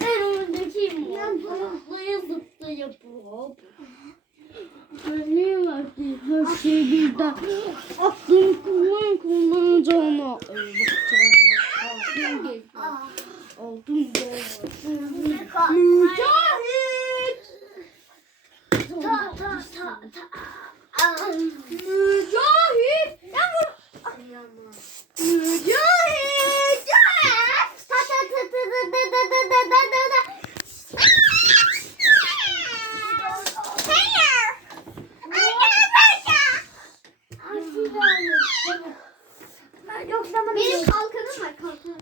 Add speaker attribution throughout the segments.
Speaker 1: Ben onu dökeyim. Ben zıplaya zıplaya hop. Örneğin var ki her şey birden. Aklım kullanın kullanacağına. Altın dolar. Altın dolar. Ta
Speaker 2: ta.
Speaker 1: Mücahit. Yağmur. Mücahit. Ta ta ta ta ta
Speaker 2: ta
Speaker 1: ta
Speaker 2: ta
Speaker 1: ta ta
Speaker 2: ta ta. Benim kalkanım var kalkanım.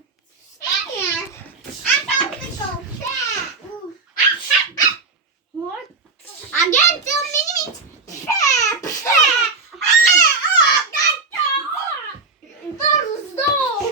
Speaker 1: não dois.